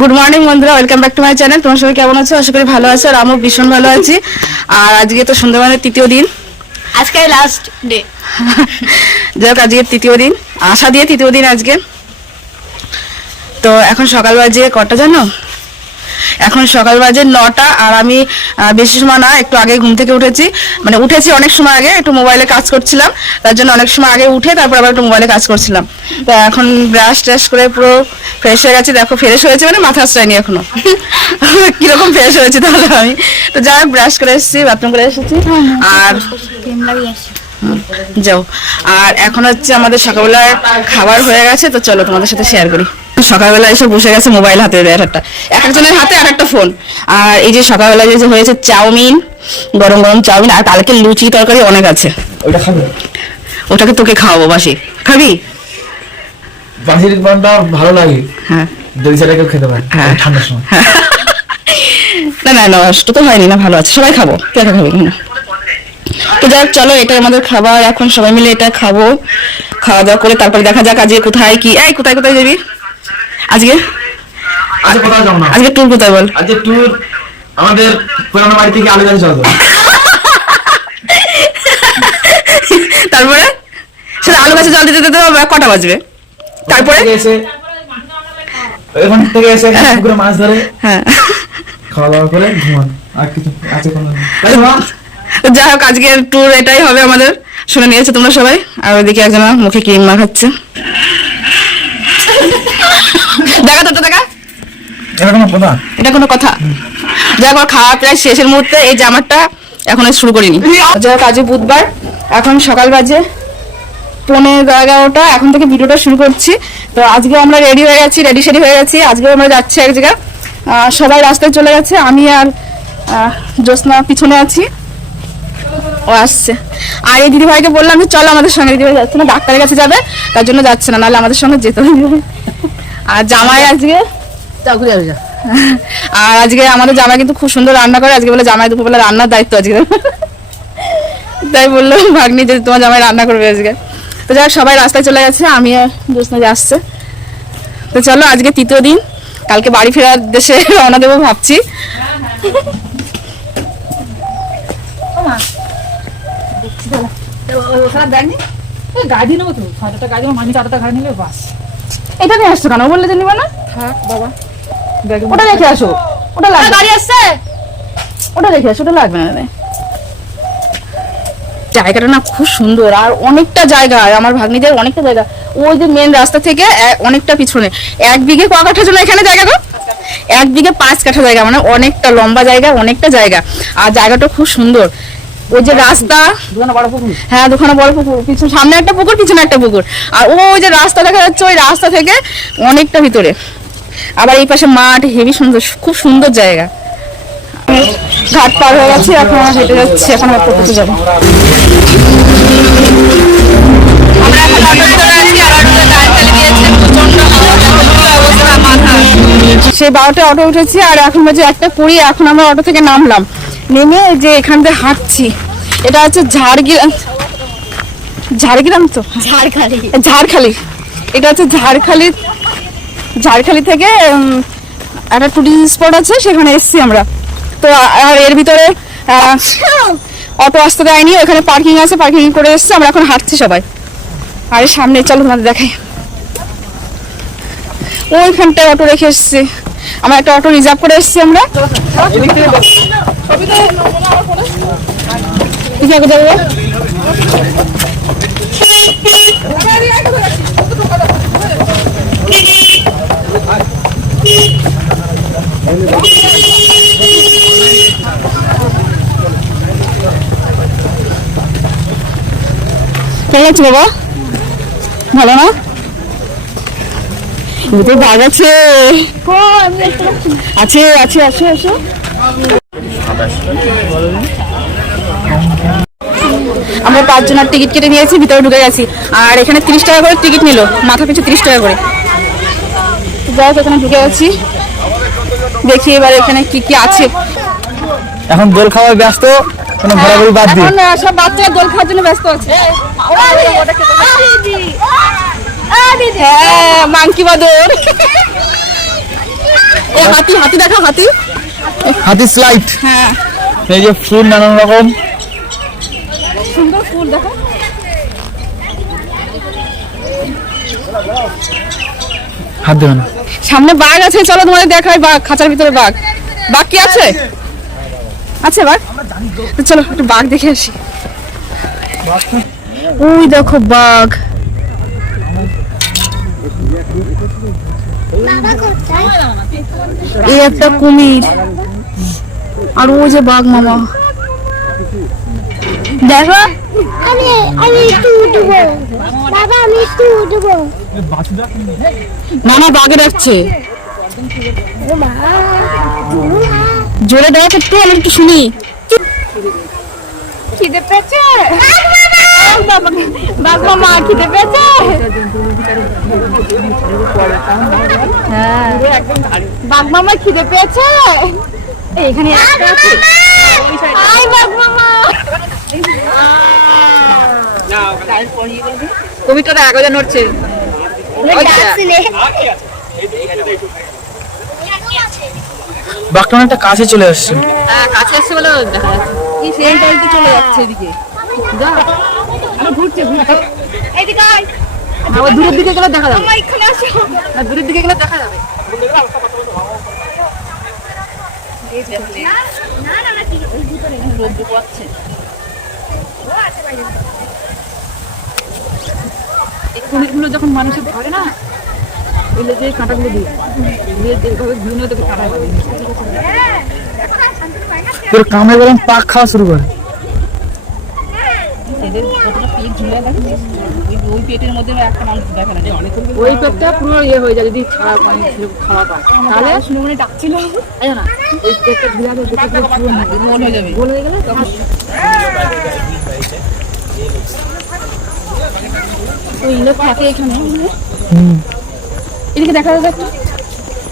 Good morning বন্ধুরা, welcome back to my channel. তোমার সবাই কেমন আছো? আশা করি ভালো আছো, আর আমিও ভীষণ ভালো আছি। আর আজকে তো সুন্দরবনের তৃতীয় দিন, আজকে লাস্ট ডে। যাই হোক আজকে তৃতীয় দিন, আশা দিয়ে তৃতীয় দিন আজকে। তো এখন সকাল বাজে কটা জানো? এখন সকাল বাজে 9টা। আর আমি বেশি সময় না, একটু আগে ঘুম থেকে উঠেছি, মানে উঠেছি অনেক সময় আগে, একটু মোবাইলে কাজ করছিলাম, তার জন্য অনেক সময় আগে উঠে তারপর আবার একটু মোবাইলে কাজ করছিলাম। তো এখন ব্রাশ ট্রাশ করে পুরো ফ্রেশ হয়ে গেছি। দেখো ফ্রেশ হয়েছে মানে মাথা আসছাইনি এখনো। কিরকম ফ্রেশ হয়েছে তাহলে আমি। তো যাই হোক ব্রাশ করে এসেছি, বাথরুম করে এসেছি। আর যাও, আর এখন হচ্ছে আমাদের সকালবেলার খাবার হয়ে গেছে, তো চলো তোমাদের সাথে শেয়ার করি। সকালবেলা এসে বসে গেছে মোবাইল হাতে, একটা এক একজনের হাতে আর একটা ফোন। আর এই যে সকালবেলা যে হয়েছে চাউমিন, গরম গরম চাউমিন, আর কালকে লুচি তরকারি অনেক আছে। ওটা খাবে? ওটাকে তোকে খাওয়াবো। বাসি খাবি? বাসির পানটা ভালো লাগে, হ্যাঁ দই ছাড়া কেউ খেতে পারে হ্যাঁ। ঠান্ডার সময়। না না নষ্ট তো হয়নি, না ভালো আছে, সবাই খাবো, কে একা খাবি না। তো যাই হোক চলো, এটা আমাদের খাবার, এখন সবাই মিলে এটা খাবো। খাওয়া দাওয়া করে তারপরে দেখা যাক আজকে কোথায় কি। এই কোথায় কোথায় যাবি আজকে? আজকে কোথাও যাবো না। আজকে ট্যুর কোথায় বল? আজকে ট্যুর আমাদের পুরানো বাড়ি থেকে আলু গাছে চলবে। তারপরে সেটা আলু গাছে জল দিতে দিতে কটা বাজবে? তারপরে এসে ওখান থেকে এসে পুকুরে মাছ ধরে, হ্যাঁ খাওয়া দাওয়া করে ঘুমান। আর কিছু আছে কোনো? তো যাই হোক আজকে ট্যুর এটাই হবে আমাদের, শুনে নিয়েছো তোমরা সবাই। আর ওইদিকে একজন মুখে ক্রিম মাখাচ্ছে, দেখা তো দেখা। এটা কোনো কথা? এটা কোনো কথা? যাই হোক খাওয়া প্রায় শেষের মুহূর্তে, এই জামারটা এখন শুরু করিনি। যাই হোক আজকে বুধবার, এখন সকাল বাজে 11:15। এখন থেকে ভিডিওটা শুরু করছি। তো আজকে আমরা রেডি হয়ে গেছি, রেডি হয়ে গেছি। আজকে আমরা যাচ্ছি এক জায়গায়, সবাই রাস্তায় চলে গেছে, আমি আর জ্যোৎস্না পিছনে আছি, ও আসছে। আর এই দিদিভাইকে বললাম যে চলো আমাদের সঙ্গে, দিদিভাই যাচ্ছে না, ডাক্তারের কাছে যাবে, তার জন্য যাচ্ছে না, নাহলে আমাদের সঙ্গে যেতে হবে। আর জামাই আজকে, আর আজকে আমাদের জামাই কিন্তু খুব সুন্দর রান্না করে। আজকে বলে জামাই দুপুরবেলা রান্নার দায়িত্ব আজকে, তাই বললো ভাগ্নি যে তোমার জামাই রান্না করবে আজকে। তো যাই হোক সবাই রাস্তায় চলে গেছে, আমি আর জ্যোৎস্না যে আসছে। তো চলো আজকে তৃতীয় দিন, কালকে বাড়ি ফেরার দেশে রওনা দেবো ভাবছি। গাড়ি নেবো তো, 1000 গাড়ি মানি 4টা গাড়ি নিলে বাস। এটা নিয়ে আসছো কেন? বললে যে নিবে না। হ্যাঁ বাবা, ওটা রেখে আসো, ওটা লাগবে, গাড়ি আসছে, ওটা রেখে আসো, ওটা লাগবে না। জায়গাটা না খুব সুন্দর, আর অনেকটা জায়গা, আমার ভাগ্নিদের অনেকটা জায়গা। ওই যে মেন রাস্তা থেকে অনেকটা পিছনে। 1 বিঘে ক কাঠা জন্য এখানে জায়গা গো? 1 বিঘে 5 কাঠা জায়গা, মানে অনেকটা লম্বা জায়গা, অনেকটা জায়গা। আর জায়গাটা খুব সুন্দর। ওই যে রাস্তা, হ্যাঁ দুখানা বড় পুকুর, পিছনে সামনে একটা পুকুর, পিছনে একটা পুকুর। আর ওই যে রাস্তা দেখা যাচ্ছে, ওই রাস্তা থেকে অনেকটা ভিতরে। আবার এই পাশে মাঠ, হেভি সুন্দর, খুব সুন্দর জায়গা। ঘাট পার হয়ে গেছে, এখন হেঁটে যাচ্ছি, এখন আর করতে যাবো। সেই 12টায় অটো উঠেছি, আর এখন বাজে 1:20। এখন আমরা অটো থেকে নামলাম, নেমে যে এখান থেকে হাঁটছি। এটা হচ্ছে ঝাড়গ্রাম, ঝাড়গ্রাম তো ঝাড়খালি। এটা হচ্ছে ঝাড়খালি থেকে একটা টুরিস্ট স্পট আছে, সেখানে এসছি আমরা। তো আর এর ভিতরে অটো আসতে দেয়নি, ওখানে পার্কিং আছে, পার্কিং করে এসছি আমরা, এখন হাঁটছি সবাই। আর সামনে চলো তোমাদের দেখাই, ওইখানটায় অটো রেখে এসছি, আমরা একটা অটো রিজার্ভ করে এসছি আমরা। কেমন আছে বাবা? ভালো না? বাঘ আছে, আছে আছে আছে আছে। আমরা 5 জনের টিকিট কেটে নিয়েছি, ভিতরে ঢুকে গেছি। আর এখানে 30 টাকা করে টিকিট নিল, মাথা পিছু 30 টাকা করে। যাই হোক এখানে ঢুকে গেছি, দেখি এবার এখানে কি কি আছে। এখন দোল খাওয়ায় ব্যস্ত, কোনো ঘোরাঘুরি বাদ দিয়ে। এখন সব বাচ্চারা দোল খাওয়ার জন্য ব্যস্ত আছে। হ্যাঁ মাংকি বাদর। এই হাতি হাতি দেখো হাতি। হাতি স্লাইড, হ্যাঁ এই যে ফুল নানান রকম। সুন্দর ফুল দেখো। হাত দেবে না। সামনে বাঘ আছে, চলো তোমাদের দেখাই বাঘ, খাঁচার ভিতরে বাঘ। বাঘ কি আছে? আছে বাঘ, তো চলো একটু বাঘ দেখে আসি। ওই দেখো বাঘ, এই একটা কুমির, আর ওই যে বাঘ মামা দেখো। আমি একটু উঠবো বাবা, আমি একটু উঠবো। মামা বাঘে ডাকছে, জোরে ডাক একটু, আমি একটু শুনি। খিদে পেয়েছে বাঘ মামা, খিদে পেয়েছে। হ্যাঁ বাঘ মামা খিদে পেয়েছে। এখানে একটা আছে, হাই বাঘ মামা। কবিতাটা আগে নড়ছে। বাঘটা অনেকটা কাছে চলে আসছে। হ্যাঁ কাছে আসছে বলে দেখা যাচ্ছে, কি সেম টাইমে চলে যাচ্ছে এদিকে। যা আমি ঘুরছে ঘুরছে, এইদিকে আয়। আবার দূরের দিকে গেলে দেখা যাবে, এখানে আসো না, দূরের দিকে গেলে দেখা যাবে। এই দেখো না কি ওই ভিতরে রোদ পোয়াচ্ছে। এই কুমিরগুলো যখন মানুষের ধরে না, ওই যে কাঁটাগুলো দিয়ে যেভাবে ঘুরে তোকে কাটা যাবে। তোর কামড়ে গেলাম, পাক খাওয়া শুরু করে। এদের কতটা পেট ঝুলে দেখে, ওই পেটের মধ্যে একটা মানুষ দেখে না, ওই পেটটা পুরো ইয়ে হয়ে যায় যদি খারাপ মানে খারাপ হয়, তাহলে শুনে মনে ডাকছিল না, ওই পেটটা ঝুলে যাবে, গোল হয়ে যাবে, গোল হয়ে গেলে তখন ওই লোক থাকে এখানে। এদিকে দেখা যাবে একটা,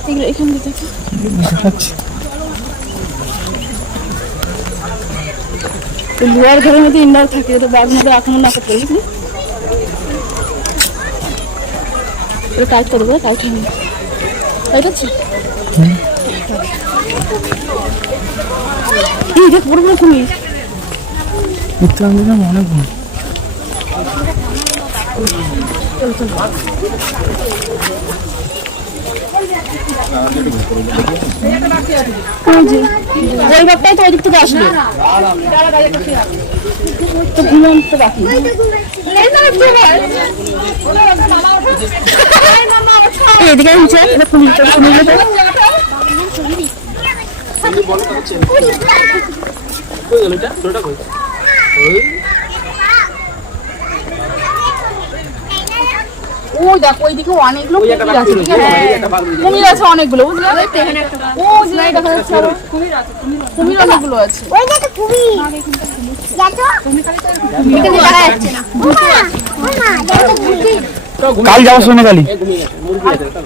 এগুলো এখান থেকে লোহার ঘরের মধ্যে ইন্ডার থাকে, তো বাঘ মধ্যে আক্রমণ না করতে পারি। টাইট করবো, টাইট হয়নি, টাইট হচ্ছে। এই দেখ বড় বড় কুমির, উত্তরাঞ্চলে অনেক বড়। ওই বাঘটাই তো ওই দিক থেকে আসলো, তো ঘুমান তো বাকি। এদিকে নিচে এটা কুমির, ওই দেখো ওইদিকে অনেকগুলো কুমির আছে, কুমির আছে অনেকগুলো, বুঝলে? ও যে দেখা যাচ্ছে আরো কুমির অনেকগুলো আছে। ওই দেখো কুমির, দেখো এখানে দেখা যাচ্ছে না। মামা দেখো কুমির। কাল যাবো সোনাখালি।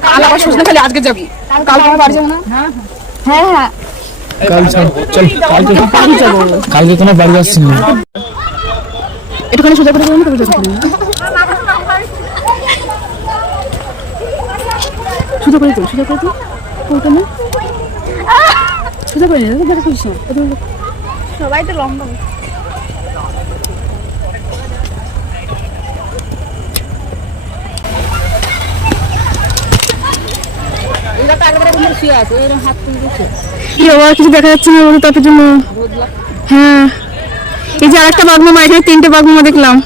কাল আবার সজনেখালি, আজকে যাবি? কাল তোমার বাড়ি যাবো না? হ্যাঁ হ্যাঁ কাল চল, বাড়ি যাবো। কালকে কোনো বাড়ি যাচ্ছি না। একটুখানি সোজা করে দেবো, তবে যাবো। সোজা করে দিও, সোজা করে দিও, কোনটা না সোজা করে দিও, দেখা করিস না। সবাই তো লম্বা। কিছু দেখা যাচ্ছে না বলে তার জন্য। হ্যাঁ এই যে আরেকটা বাঘ মামা, এখানে তিনটে বাঘ মামা দেখলাম।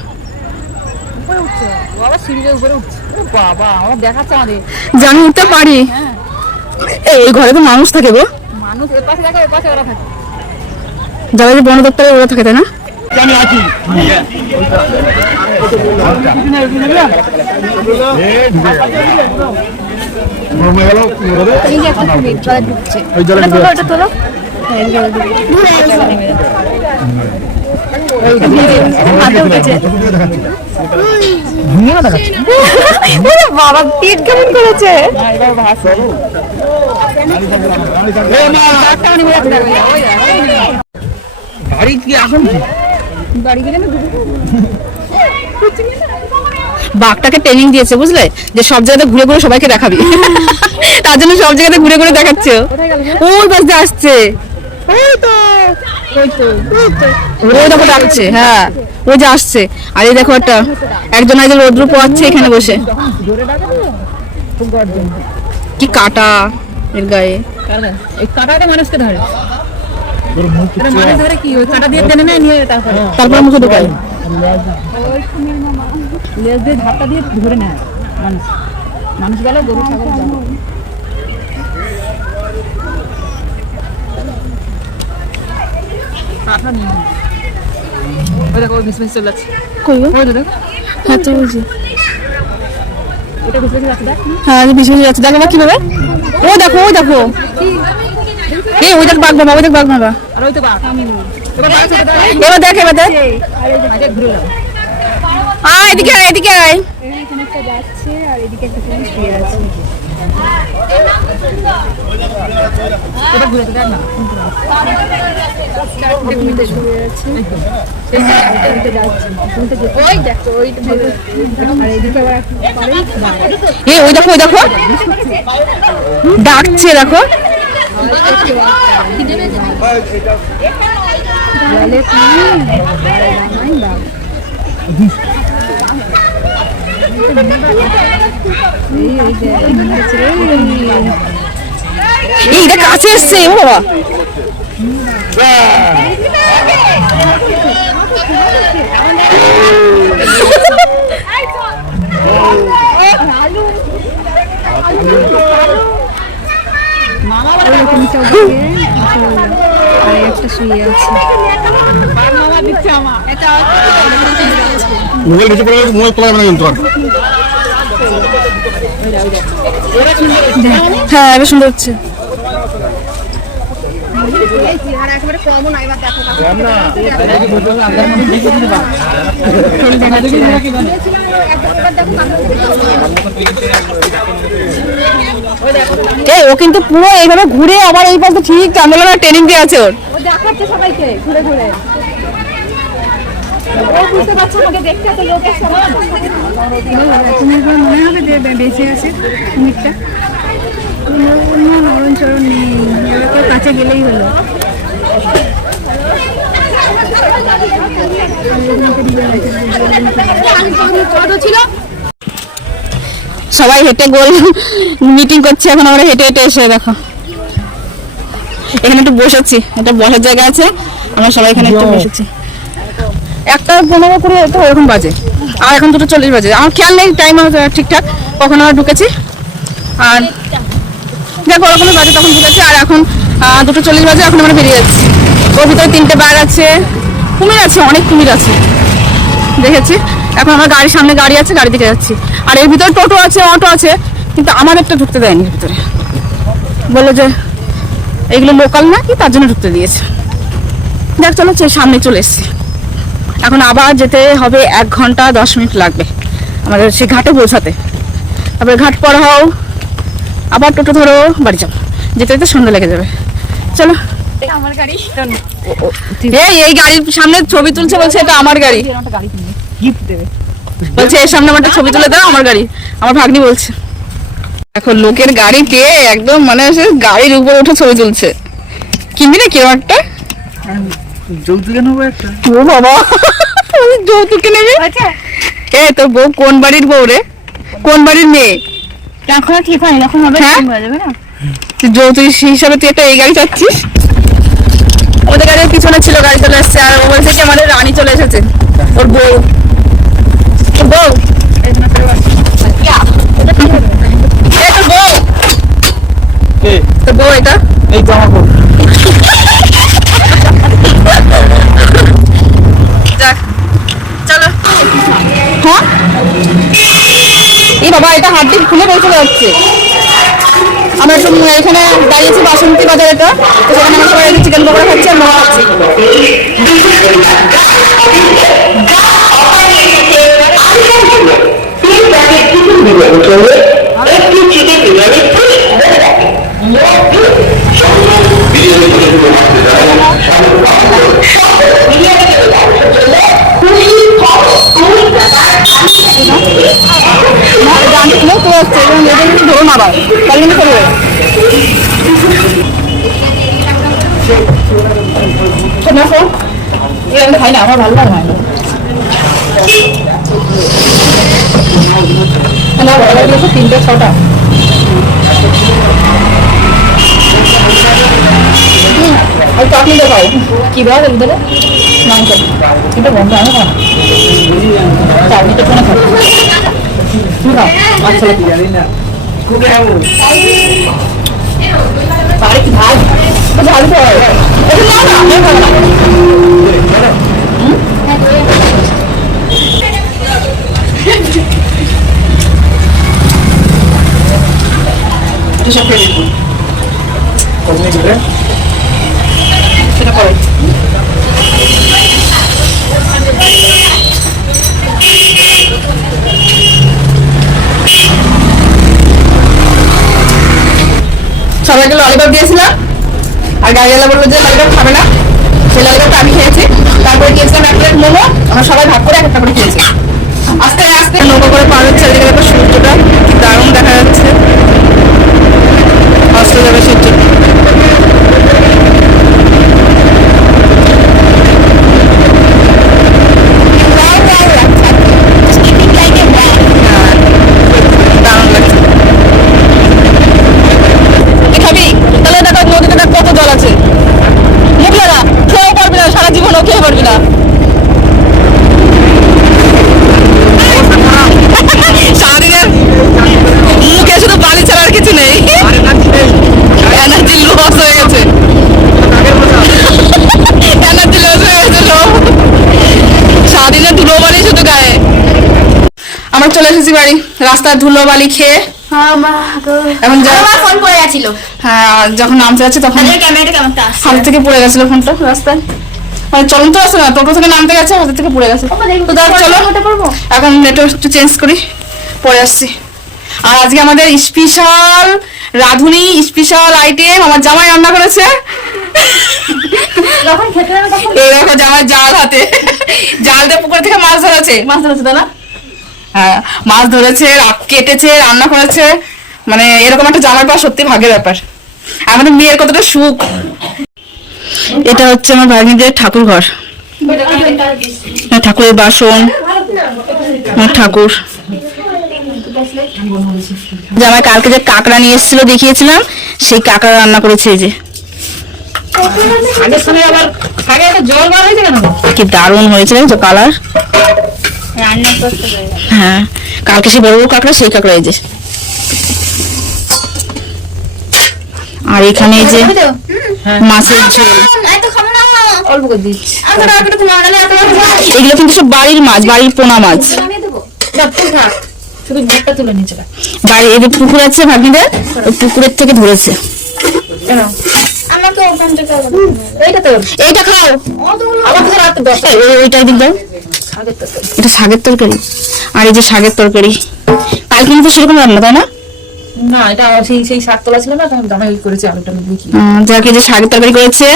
জানি উঠতে পারি, এই ঘরে তো মানুষ থাকে গো, যারা যে বন দপ্তরে ওরা থাকে, তাই না? জানি আছি। ওই জলে বাবা পেট কেমন করেছে। বাড়ি কি আসুন, বাড়ি গেলে না বাঘটাকে ট্রেনিং দিয়েছে বুঝলে, যে সব জায়গাতে ঘুরে ঘুরে সবাইকে দেখাবি। তার জন্য সব জায়গাতে ঘুরে ঘুরে দেখাচ্ছে ও। ওই পাশ দিয়ে আসছে, ওই দেখো ডাকছে, হ্যাঁ ওই যে আসছে। আর এই দেখো একজন আজ রৌদ্র পোয়াচ্ছে এখানে বসে। কি কাটা এর গায়ে, এই কাটাটা মানুষকে ধরে, মানুষ ধরে কি ওই কাটা দিয়ে টেনে নেয়, নিয়ে তারপর মুখে ঢোকায়। লেজ দিয়ে ধাপটা দিয়ে ধরে নেয় মানুষ, মানুষ গেল গরু ছাগল গেল। ওই দেখো ওই মিসমিস চলে যাচ্ছে, কই গো? ওই দেখো হ্যাঁ তো বুঝি, ওটা মিসমিস যাচ্ছে, দেখ হ্যাঁ বেশি বেশি যাচ্ছে। দেখো কিভাবে, ও দেখো ওই দেখো, এই ওই দেখ বাঘ বাবা, ওই দেখ বাঘ বাবা। আর ওই তো বাঘ। এবার বাঘ ছোট দেখ, এবার দেখ, এবার দেখ, আগে ঘুরে যাও। আয় এদিকে আয়, এদিকে আয়। ওটা ঘুরে দেখ না, এই ওই দেখো, ওই দেখো ডাকছে, দেখো এই দেখ কাছে এসছে, ও বাবা। মোবাইল নিচে পড়ে গেছে, মোবাইল তোলা যাবে না কিন্তু আর। হ্যাঁ বেশ সুন্দর হচ্ছে। এই ও কিন্তু পুরো এইভাবে ঘুরে আবার এই পাশে ঠিক চান্দোলনের ট্রেনিং দিয়ে আছে ওর। দেখাচ্ছে সবাইকে ঘুরে ঘুরে। ও বুঝতে পারছে আমাকে দেখতে, তো লোকের সবাই মনে হবে যে বেঁচে আছে কুমিরটা। নরম চরণ নেই, এবার কাছে গেলেই হলো। সবাই হেঁটে গোল মিটিং করছে, এখন আমরা হেঁটে হেঁটে এসে দেখো এখানে একটু বসেছি, একটা বসার জায়গা আছে, আমরা সবাই এখানে একটু বসেছি। 1:15 করে তো এরকম বাজে, আর এখন 2:40 বাজে। আমার খেয়াল নেই টাইম ঠিকঠাক কখন আমরা ঢুকেছি, আর দেখো ওরকম বাজে তখন ঢুকেছি। আর এখন 2:40 বাজে, এখন আমরা বেরিয়ে যাচ্ছি। ওর ভিতরে 3টে বাঘ আছে, কুমির আছে, অনেক কুমির আছে দেখেছি। এখন আমার গাড়ির সামনে গাড়ি আছে, গাড়ি দিকে যাচ্ছি। আর এর ভিতরে টোটো আছে, অটো আছে, কিন্তু আমাদেরটা ঢুকতে দেয়নি ভিতরে, বললো যে এগুলো লোকাল না কি, তার জন্য ঢুকতে দিয়েছে। দেখ চলো সামনে চলে এসছি, এখন আবার যেতে হবে 1 ঘন্টা 10 মিনিট লাগবে আমাদের সেই ঘাটে পৌঁছাতে। তারপরে ঘাট পার হও, আবার টোটো ধরো, বাড়ি যাবো, যেতে যেতে সন্ধ্যা লেগে যাবে। চলো আমার গাড়ি এই গাড়ির সামনে ছবি তুলছে, বলছে এটা আমার গাড়ি, বলছে এর সামনে আমার ছবি তুলে দাও, আমার গাড়ি। আমার ভাগ্নি বলছে এখন লোকের গাড়ি পেয়ে একদম মানে গাড়ির উপর উঠে ছবি তুলছে। কিনবি না কেউ একটা? যৌতুকে নেবো একটা। ও বাবা, যৌতুকে নেবে? এ তোর বউ কোন বাড়ির বউ রে, কোন বাড়ির মেয়ে? এখন ঠিক হয়, এখন হবে হ্যাঁ? যাবে না। যৌতুক হিসাবে তুই একটা এই গাড়ি চাচ্ছিস? ওদের গাড়ির পিছনে ছিল, গাড়ি চলে এসছে, আর ও বলছে কি আমাদের রানী চলে এসেছে, ওর বউ। তোর বউ? এই তোর বউ, কে? তোর বউ এটা? এই তো আমার বউ। যাক চলো। হ্যাঁ এই বাবা, এটা হাড্ডি খুলে বের চলে যাচ্ছে। আমরা একটু এখানে দাঁড়িয়েছি বাসন্তী বাজার, এটা তো সেখানে আমরা সবাই চিকেন পকোড়া খাচ্ছি আর মোমো খাচ্ছি। দেখো আমি খাই না, আমার ভালো লাগে না। তিনটে ছটা চাটনি দেখাও কি দেওয়া ভিতরে মাংস এটা বন্ধ আমি খাও চাটনিটা কোনো খাও আচ্ছা পারে কি ভাত ঝাল তো হয় সেটা করে সবাইকে ললিপপ দিয়েছিলাম আর গাড়িওয়ালা বললো যে ললিপপ খাবে না, সেই ললিপপটা আমি খেয়েছি। তারপরে গিয়েছিলাম এক প্লেট মোমো, আমরা সবাই ভাগ করে একটা করে খেয়েছি। আস্তে আস্তে নৌকো করে পার হচ্ছে, এদিকে দেখো সূর্যটা কি দারুণ দেখা যাচ্ছে, অস্ত যাবে সূর্য। চলে এসেছি বাড়ি, রাস্তার ধুলো বালি খেয়ে এখন ফোন পড়ে গেছিল। হ্যাঁ যখন নামতে যাচ্ছে তখন ক্যামেরাটা কেমন আসছে হাত থেকে পড়ে গেছিল ফোনটা রাস্তায়, মানে চলন্ত আছে না, টোটো থেকে নামতে গেছে হাত থেকে পড়ে গেছে। তো চলো এখন একটু চেঞ্জ করি, পরে আসছি। আর আজকে আমাদের স্পেশাল রাঁধুনি, স্পেশাল আইটেম আমার জামাই রান্না করেছে। এই দেখো জামাই জাল হাতে, জাল দিয়ে পুকুর থেকে মাছ ধরেছে তাই না? হ্যাঁ মাছ ধরেছে, কেটেছে, রান্না করেছে, মানে এরকম একটা জামাই পাওয়া সত্যি ভাগ্যের ব্যাপার। আমাদের মেয়ের কতটা সুখ। এটা হচ্ছে আমার ভাগ্নিদের ঠাকুর ঘর, ঠাকুরের বাসন, ঠাকুর। জামাই কালকে যে কাঁকড়া নিয়ে এসেছিল দেখিয়েছিলাম, সেই কাঁকড়া রান্না করেছে। এই যে কি দারুণ হয়েছে দেখো কালার। হ্যাঁ কালকে সে বড় বড় কাঁকড়া, সেই কাঁকড়া এই যে। আর এখানে এই যে মাছের ঝোল, এগুলো কিন্তু সব বাড়ির মাছ, বাড়ির পোনা মাছ। বাড়ি এদের পুকুর আছে ভাগ্নিদের, ওই পুকুরের থেকে ধরেছে। এইটা খাও, ওইটা দিক দাও। এটা শাকের তরকারি, আর এই যে শাকের তরকারি কালকে কিন্তু সেরকম রান্না তাই না? না এটা সেই শাক তোলা ছিল না, তখন জামাই করেছে আলুটা বুঝি। যাকে যে শাকের তরকারি করেছে,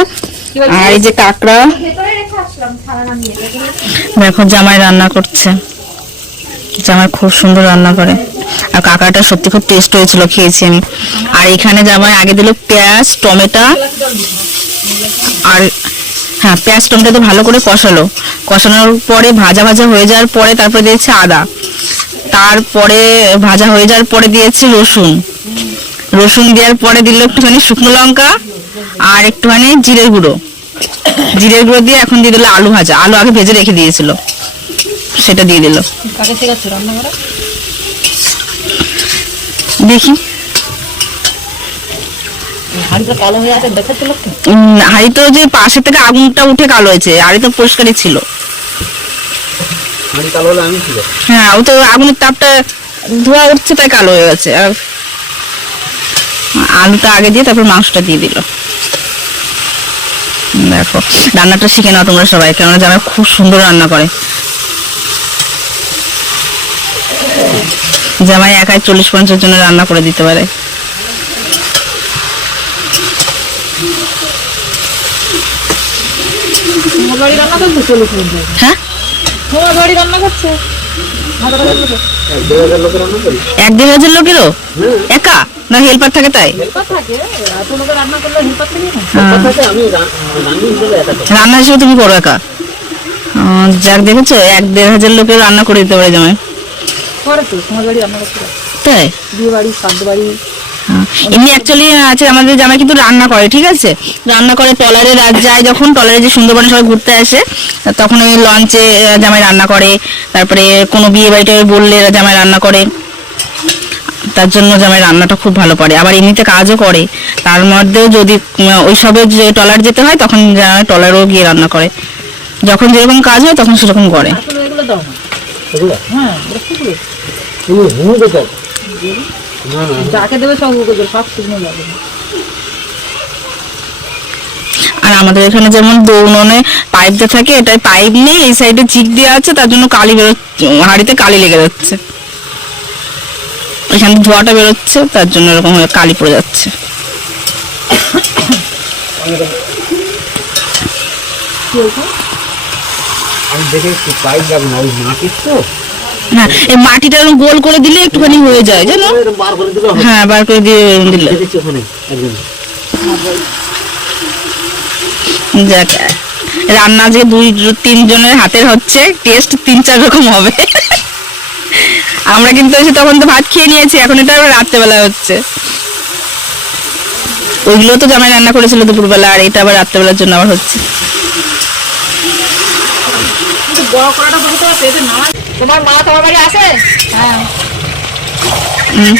আর এই যে কাঁকড়া। দেখো জামাই রান্না করছে, জামাই খুব সুন্দর রান্না করে, আর কাঁকড়াটা সত্যি খুব টেস্ট হয়েছিল, খেয়েছি আমি। আর এখানে জামাই আগে দিল পেঁয়াজ টমেটো, আর হ্যাঁ পেঁয়াজ টমেটো তো ভালো করে কষানোর পরে ভাজা ভাজা হয়ে যাওয়ার পরে তারপরে দিয়েছে আদা, তারপরে ভাজা হয়ে যাওয়ার পরে দিয়েছে রসুন দেওয়ার পরে দিল একটুখানি শুকনো লঙ্কা আর একটুখানি জিরের গুঁড়ো দিয়ে এখন দিয়ে দিল আলু ভাজা। আলু আগে ভেজে রেখে দিয়েছিল, সেটা দিয়ে দিল। দেখি হাড়ি তো যে পাশে থেকে আগুনটা উঠে কালো হয়েছে, হাড়ি তো পরিষ্কারই ছিল। হ্যাঁ ও তো আগুনের তাপটা ধোয়া উঠছে তাই কালো হয়ে গেছে। আর আলুটা আগে দিয়ে তারপর মাংসটা দিয়ে দিল। দেখো রান্নাটা শিখে নাও তোমরা সবাই, কেননা জামাই খুব সুন্দর রান্না করে। জামাই একাই 40-50 জনের রান্না করে দিতে পারে। হ্যাঁ 1-1.5 লোকেরও একা না হেল্পার থাকে তাই? থাকে এত লোকের রান্না করলে হেল্পার থেকে না রান্না হিসেবে তুমি করো একা? যাক, দেখেছো 1-1.5 লোকের রান্না করে দিতে পারে জামাই। করে তো সমাজ বাড়ি রান্না করতে পারে, তাই? বিয়ে বাড়ি, শ্রাদ্ধ বাড়ি। এমনি অ্যাকচুয়ালি আছে আমাদের জামাই কিন্তু রান্না করে, ঠিক আছে, রান্না করে। টলারে রাত যায় যখন, টলারে যে সুন্দরবনে সবাই ঘুরতে আসে তখন ওই লঞ্চে জামাই রান্না করে। তারপরে কোনো বিয়ে বাড়িতে বললে জামাই রান্না করে, তার জন্য জামাই রান্নাটা খুব ভালো পারে। আবার এমনিতে কাজও করে, তার মধ্যেও যদি ওইসবে যে টলার যেতে হয় তখন জামাই টলারও গিয়ে রান্না করে। যখন যেরকম কাজ হয় তখন সেরকম করে। আসলে এগুলো দাও না, এগুলো হ্যাঁ বস্তুগুলো এগুলো হুমুকে তো না না যাকে দেবে সব উঠে দেবে, সব শুকনো যাবে। আর আমাদের এখানে যেমন দৌড়নে পাইপ দিয়ে থাকে, এটাই পাইপ নেই, এই সাইডে চিক দেওয়া আছে, তার জন্য কালি বেরোচ্ছে, হাঁড়িতে কালি লেগে যাচ্ছে, এখানে ধোঁয়াটা বেরোচ্ছে, তার জন্য এরকম হয়ে কালি পড়ে যাচ্ছে। আমি দেখে একটু পাইপ যাবে না ওই মাটির তো হ্যাঁ, এই মাটিটা এরকম গোল করে দিলে একটুখানি হয়ে যায়, জানো? এরকম বার করে দিলে হবে। হ্যাঁ, বার করে দিয়ে দিলে। দেখেছি ওখানে একদম যাক, রান্না যে 2-3 জনের হাতের হচ্ছে, টেস্ট 3-4 রকম হবে। আমরা কিন্তু এসে তখন তো ভাত খেয়ে নিয়েছি, এখন এটা আবার রাত্রেবেলা হচ্ছে। ওইগুলো তো জামাই রান্না করেছিল দুপুরবেলা, আর এটা আবার রাত্রেবেলার জন্য আবার হচ্ছে। কিন্তু বড় কড়াটা বসে তো পেটে না। তোমার মা তোমার বাড়ি আসে? হ্যাঁ হুম।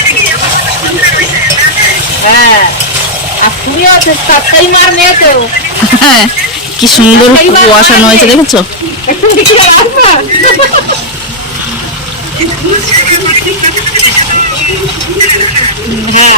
হ্যাঁ, আর তুমিও তাই মার মেয়ে তো হ্যাঁ, কি সুন্দর কুয়াশানো হয়েছে, দেখেছো? একটু দেখি আসবা। হ্যাঁ